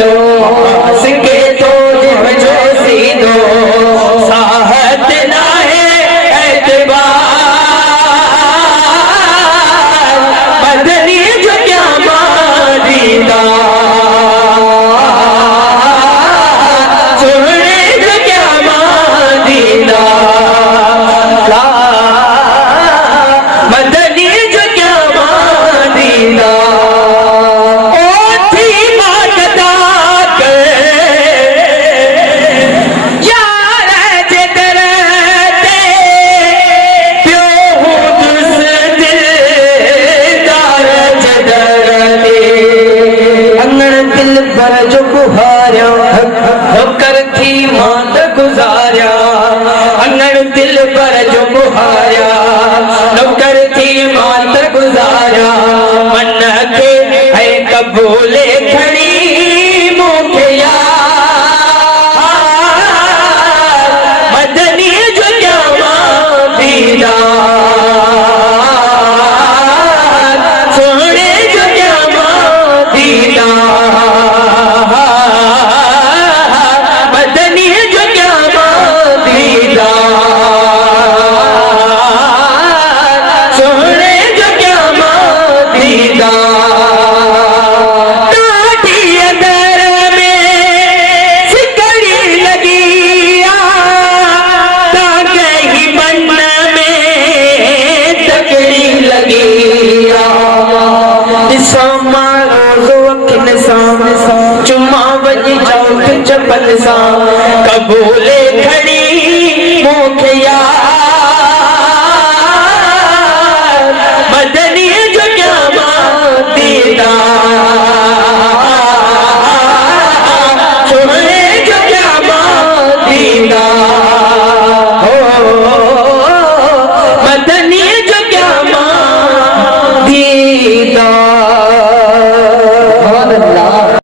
सीदो सिके तो जिब जो सीदो साहत ना है एतबार मदनी जो क्या मारीदा सोने जो क्या मारीदा मदनी जो क्या मारीदा जो बुहारिया होकर थी मात गुजारिया अंगण दिल पर जो बुहारिया नौकर थी मात गुजारिया मन के है कबूले खड़ी मुखिया मदनी जो क्या मादीदा सोने जो क्या मादीदा चुमा वजी चौक चपल सा कबूले